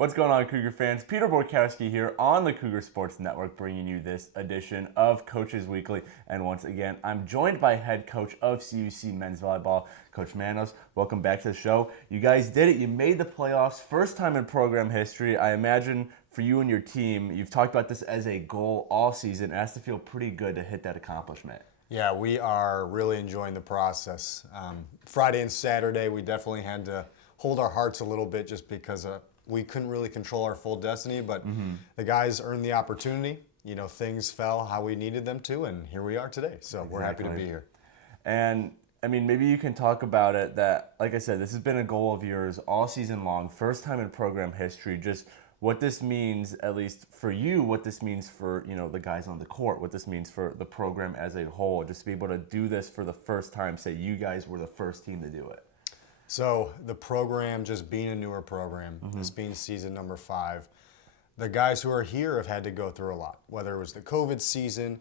What's going on, Cougar fans? Peter Borkowski here on the Cougar Sports Network, bringing you this edition of Coaches Weekly. And once again, I'm joined by head coach of CUC men's volleyball, Coach Manos. Welcome back to the show. You guys did it. You made the playoffs, first time in program history. I imagine for you and your team, you've talked about this as a goal all season. It has to feel pretty good to hit that accomplishment. Yeah, we are really enjoying the process. Friday and Saturday, we definitely had to hold our hearts a little bit just because we couldn't really control our full destiny, but the guys earned the opportunity. You know, things fell how we needed them to, and here we are today. So We're happy to be here. And I mean, maybe you can talk about it that, like I said, this has been a goal of yours all season long, first time in program history, just what this means, at least for you, what this means for, you know, the guys on the court, what this means for the program as a whole, just to be able to do this for the first time, say you guys were the first team to do it. So the program, just being a newer program, this being season number 5, the guys who are here have had to go through a lot, whether it was the COVID season,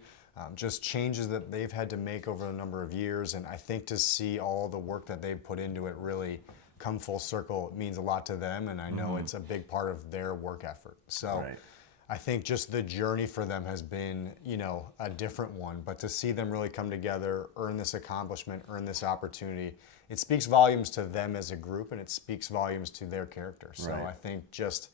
just changes that they've had to make over a number of years. And I think to see all the work that they've put into it really come full circle means a lot to them. And I know it's a big part of their work effort. So I think just the journey for them has been, you know, a different one. But to see them really come together, earn this accomplishment, earn this opportunity, it speaks volumes to them as a group, and it speaks volumes to their character. So I think just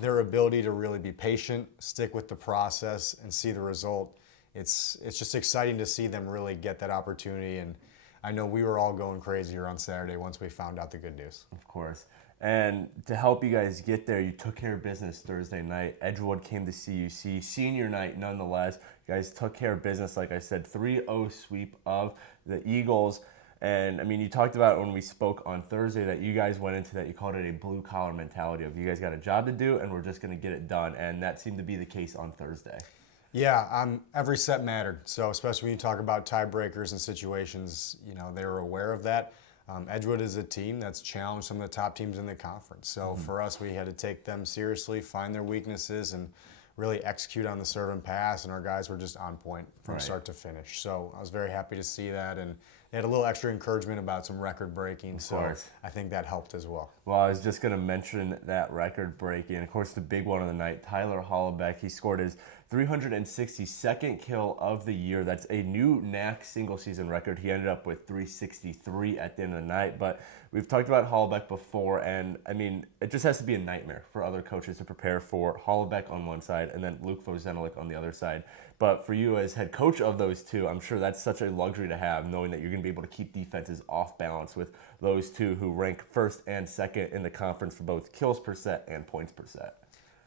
their ability to really be patient, stick with the process, and see the result, it's just exciting to see them really get that opportunity. And I know we were all going crazy here on Saturday once we found out the good news. Of course. And to help you guys get there, you took care of business Thursday night. Edgewood came to CUC, senior night nonetheless. You guys took care of business, like I said, 3-0 sweep of the Eagles. And, I mean, you talked about when we spoke on Thursday that you guys went into that, you called it a blue-collar mentality of you guys got a job to do and we're just going to get it done. And that seemed to be the case on Thursday. Yeah, every set mattered. So especially when you talk about tiebreakers and situations, you know, they were aware of that. Edgewood is a team that's challenged some of the top teams in the conference. So for us, we had to take them seriously, find their weaknesses, and really execute on the serve and pass. And our guys were just on point from start to finish. So I was very happy to see that. And they had a little extra encouragement about some record breaking. So I think that helped as well. Well, I was just going to mention that record breaking. Of course, the big one of the night, Tyler Holubek, he scored his 362nd kill of the year. That's a new NACC single-season record. He ended up with 363 at the end of the night. But we've talked about Holubek before, and, I mean, it just has to be a nightmare for other coaches to prepare for Holubek on one side and then Luke Vozenelik on the other side. But for you as head coach of those two, I'm sure that's such a luxury to have, knowing that you're going to be able to keep defenses off balance with those two who rank first and second in the conference for both kills per set and points per set.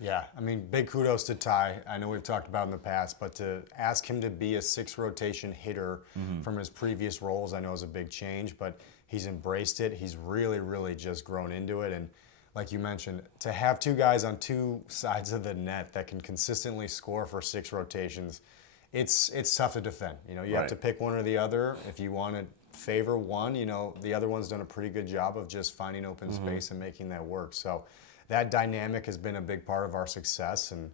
Yeah, I mean, big kudos to Ty. I know we've talked about in the past, but to ask him to be a 6-rotation hitter from his previous roles, I know is a big change, but he's embraced it. He's really, really just grown into it. And like you mentioned, to have two guys on two sides of the net that can consistently score for 6 rotations, it's tough to defend. You know, you have to pick one or the other. If you want to favor one, you know, the other one's done a pretty good job of just finding open space and making that work. So that dynamic has been a big part of our success. And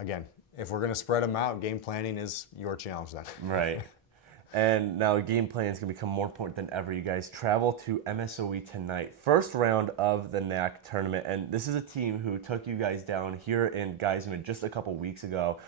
again, if we're going to spread them out, game planning is your challenge then. Right. And now game planning is going to become more important than ever. You guys travel to MSOE tonight, first round of the NACC Tournament. And this is a team who took you guys down here in Geisman just a couple weeks ago.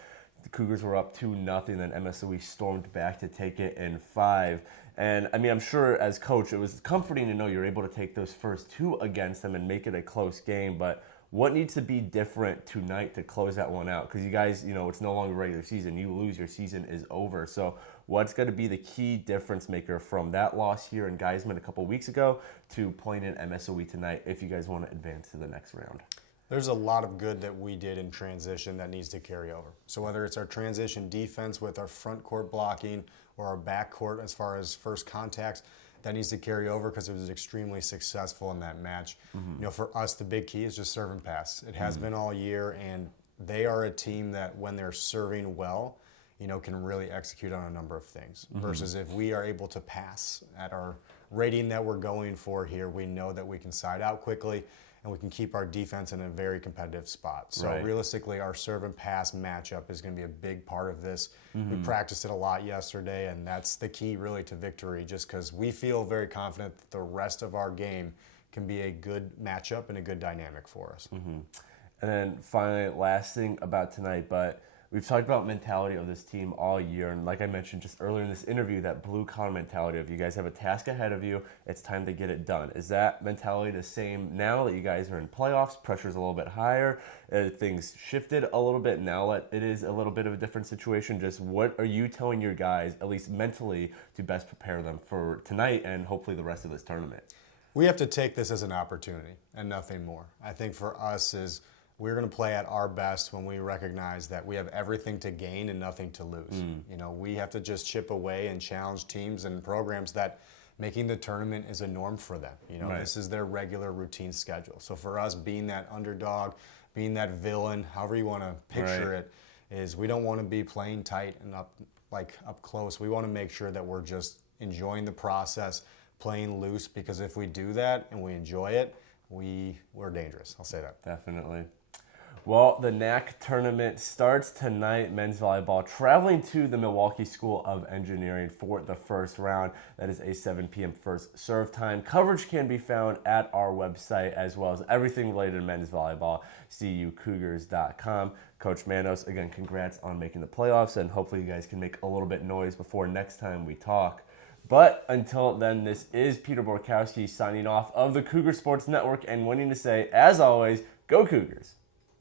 The Cougars were up 2-0, then MSOE stormed back to take it in 5. And, I mean, I'm sure as coach it was comforting to know you're able to take those first 2 against them and make it a close game. But what needs to be different tonight to close that one out? Because you guys, you know, it's no longer regular season. You lose, your season is over. So what's going to be the key difference maker from that loss here in Geisman a couple weeks ago to playing in MSOE tonight if you guys want to advance to the next round? There's a lot of good that we did in transition that needs to carry over. So whether it's our transition defense with our front court blocking or our back court as far as first contacts, that needs to carry over because it was extremely successful in that match. You know, for us, the big key is just serve and pass. It has been all year, and they are a team that when they're serving well, you know, can really execute on a number of things. Versus if we are able to pass at our rating that we're going for here, we know that we can side out quickly and we can keep our defense in a very competitive spot. So realistically, our serve and pass matchup is going to be a big part of this. We practiced it a lot yesterday, and that's the key really to victory, just because we feel very confident that the rest of our game can be a good matchup and a good dynamic for us. And then finally, last thing about tonight, but we've talked about mentality of this team all year, and like I mentioned just earlier in this interview, that blue-collar mentality of you guys have a task ahead of you, it's time to get it done. Is that mentality the same now that you guys are in playoffs, pressure's a little bit higher, things shifted a little bit now that it is a little bit of a different situation? Just what are you telling your guys, at least mentally, to best prepare them for tonight and hopefully the rest of this tournament? We have to take this as an opportunity and nothing more. I think for us is we're going to play at our best when we recognize that we have everything to gain and nothing to lose. You know, we have to just chip away and challenge teams and programs that making the tournament is a norm for them. You know, this is their regular routine schedule. So for us, being that underdog, being that villain, however you want to picture it, is we don't want to be playing tight and up close. We want to make sure that we're just enjoying the process, playing loose, because if we do that and we enjoy it, we're dangerous. I'll say that. Definitely. Well, the NACC tournament starts tonight, men's volleyball, traveling to the Milwaukee School of Engineering for the first round. That is a 7 p.m. first serve time. Coverage can be found at our website, as well as everything related to men's volleyball, cucougars.com. Coach Manos, again, congrats on making the playoffs, and hopefully you guys can make a little bit noise before next time we talk. But until then, this is Peter Borkowski signing off of the Cougar Sports Network and wanting to say, as always, go Cougars.